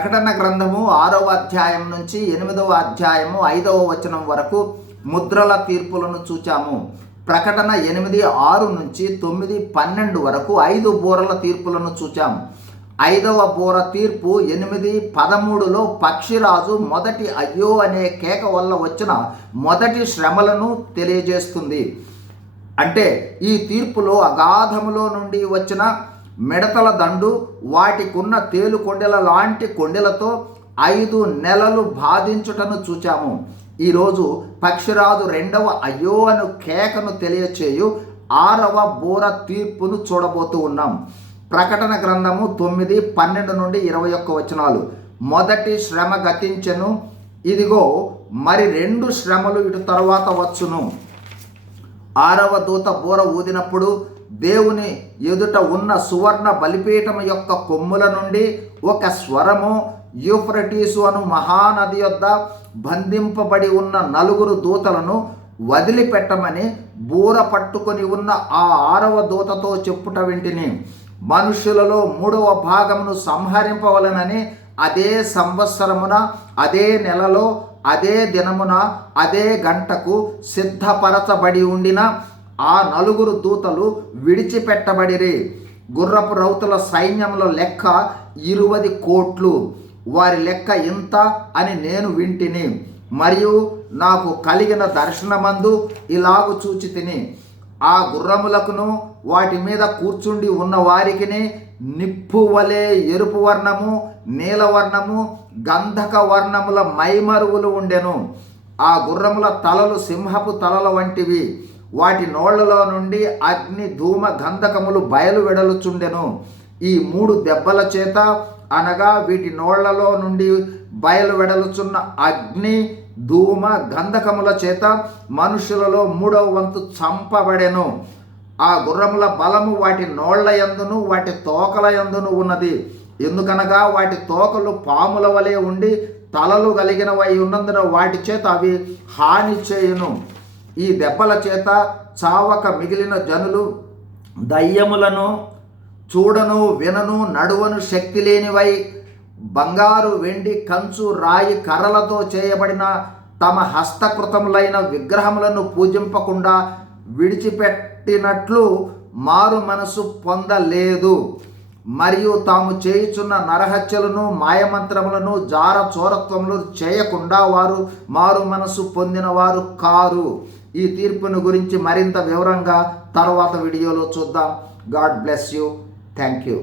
ప్రకటన గ్రంథము ఆరవ అధ్యాయం నుంచి ఎనిమిదవ అధ్యాయము ఐదవ వచనం వరకు ముద్రల తీర్పులను చూచాము. ప్రకటన ఎనిమిది ఆరు నుంచి తొమ్మిది పన్నెండు వరకు ఐదు బోరల తీర్పులను చూచాము ఐదవ బోర తీర్పు ఎనిమిది పదమూడులో పక్షిరాజు మొదటి అయ్యో అనే కేక వల్ల వచ్చిన మొదటి శ్రమలను తెలియజేస్తుంది. అంటే ఈ తీర్పులో అగాధములో నుండి వచ్చిన మిడతల దండు వాటికున్న తేలు కొండెల లాంటి కొండెలతో ఐదు నెలలు బాధించుటను చూచాము. ఈరోజు పక్షిరాజు రెండవ అయ్యో అను కేకను తెలియచేయు ఆరవ బోర తీర్పును చూడబోతూ ఉన్నాం. ప్రకటన గ్రంథము తొమ్మిది పన్నెండు నుండి ఇరవై ఒక్క వచనాలు. మొదటి శ్రమ గతించెను. ఇదిగో మరి రెండు శ్రమలు ఇటు తరువాత వచ్చును. ఆరవ దూత బోర ఊదినప్పుడు దేవుని ఎదుట ఉన్న సువర్ణ బలిపీఠం యొక్క కొమ్ముల నుండి ఒక స్వరము యూఫ్రటీసు అను మహానది యొద్ద బంధింపబడి ఉన్న నలుగురు దూతలను వదిలిపెట్టమని బూర పట్టుకొని ఉన్న ఆ ఆరవ దూతతో చెప్పుట వెంటిని. మనుషులలో మూడవ భాగమును సంహరింపవలనని అదే సంవత్సరమున అదే నెలలో అదే దినమున అదే గంటకు సిద్ధపరచబడి ఉండిన ఆ నలుగురు దూతలు విడిచిపెట్టబడిరి. గుర్రపు రౌతుల సైన్యముల లెక్క ఇరువది కోట్లు. వారి లెక్క ఇంత అని నేను వింటిని. మరియు నాకు కలిగిన దర్శనమందు ఇలాగు చూచి తిని ఆ గుర్రములకును వాటి మీద కూర్చుండి ఉన్న వారికి నిప్పు వలె ఎరుపు వర్ణము నీలవర్ణము గంధక వర్ణముల మైమరువులు ఉండెను. ఆ గుర్రముల తలలు సింహపు తలల వంటివి. వాటి నోళ్ళలో నుండి అగ్ని ధూమ గంధకములు బయలు వెడలుచుండెను ఈ మూడు దెబ్బల చేత అనగా వీటి నోళ్ళలో నుండి బయలు వెడలుచున్న అగ్ని ధూమ గంధకముల చేత మనుషులలో మూడవ వంతు చంపబడెను. ఆ గుర్రముల బలము వాటి నోళ్ళ యందును వాటి తోకల యందును ఉన్నది. ఎందుకనగా వాటి తోకలు పాముల వలె ఉండి తలలు కలిగినవై ఉన్నందున వాటి చేత అవి హాని చేయును. ఈ దెబ్బల చేత చావక మిగిలిన జనులు దయ్యములను చూడను వినను నడువను శక్తి లేనివై బంగారు వెండి కంచు రాయి కర్రలతో చేయబడిన తమ హస్తకృతములైన విగ్రహములను పూజింపకుండా విడిచిపెట్టినట్లు మారు మనసు పొందలేదు. మరియు తాము చేయుచున్న నరహత్యలను మాయమంత్రములను జార చోరత్వములు చేయకుండా వారు మారు మనసు పొందిన వారు కారు. ఈ తీర్పును గురించి మరింత వివరంగా తర్వాత వీడియోలో చూద్దాం. God bless you. Thank you